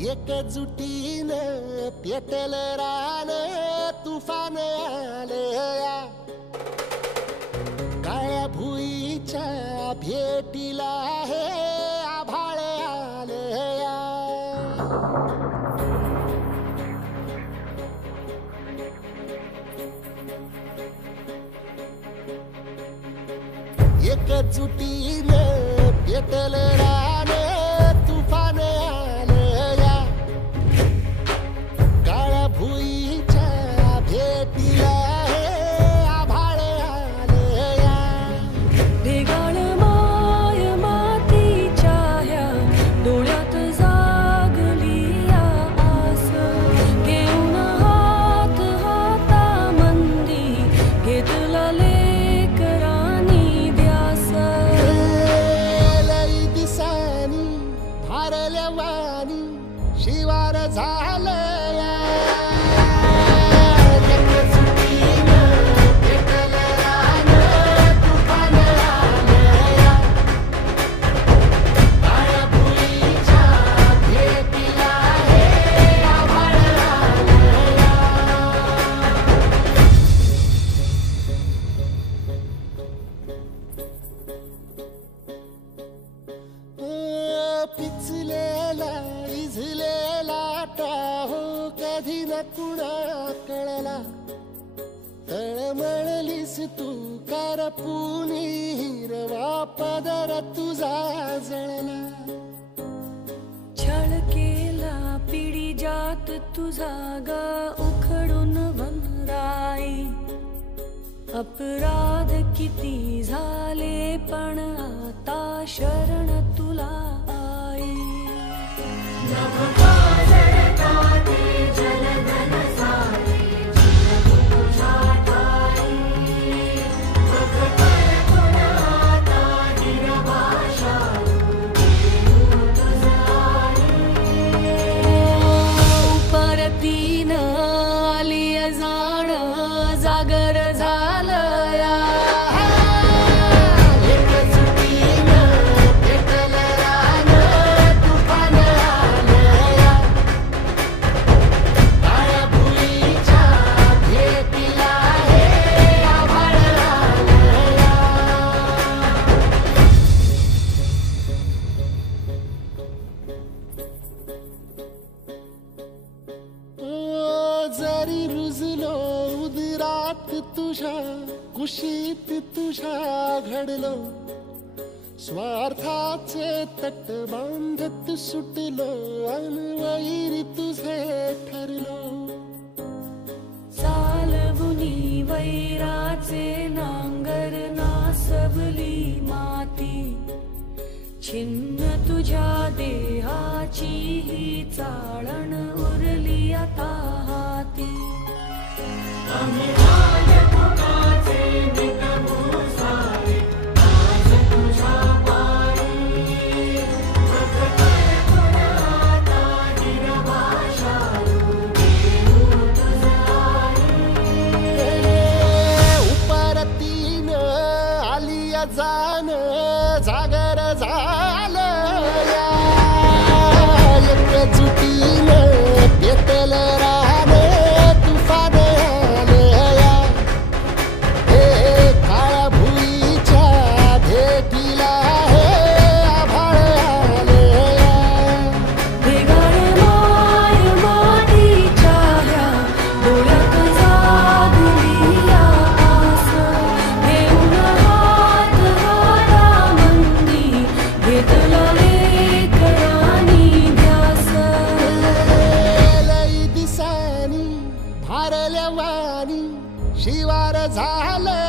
एकजुटीनं पेटल रान तुफान आलया काळ्या भुईच्या भेटीला हे आभाळ आलया एकजुटीनं पेटल रान तुफान आलया काळ्या भुईच्या भेटीला हे आभाळ आलया ढेगाळ माय मातीच्या ह्या डोळ्यात जागली आस घेऊन हात हातामंदी घेतला लेकरांनी ध्यास लई दिसानी भारल्या वाणी शिवार झालया एकजुटीनं पेटल रान तुफान आलया काळ्या भुईच्या भेटीला हे आभाळ आलया पिचलेला इझलेला टाहो कधी न कुणा कळला तळमळलीस तू करपुनी हिरवा पदर तुझा जळला छळ केला पिढी जात तुझा ग उखडून वनराई अपराध किती झाले पण आता शरण तुला आई परतीन आली जाण जागर झालया एकजुटीनं पेटल रान तुफान आलया काळ्या भुईच्या भेटीला हे आभाळ आलया जरी रुजलो उदरात तुझ्या कुशीत तुझ्या घडलो स्वार्थाचे तट बांधत सुटलो अनवैरी तुझे ठरलो चालवुनी वैराचे नांगर नासवली माती छिन्न तुझ्या देहाची ही चाळण उरली आता हाती उपरतीनं आलिया जाण जागर झालया एकजुटीनं पेटल रान तुफान आलया हे काळ्या भुईच्या भेटीला हे आभाळ आलया ढेगाळ माय मातीच्या ह्या डोळ्यात जागली आस घेऊन हात हातामंदी घेतला लेकरांनी ध्यास लई दिसानी भारल्या वाणी शिवार झालया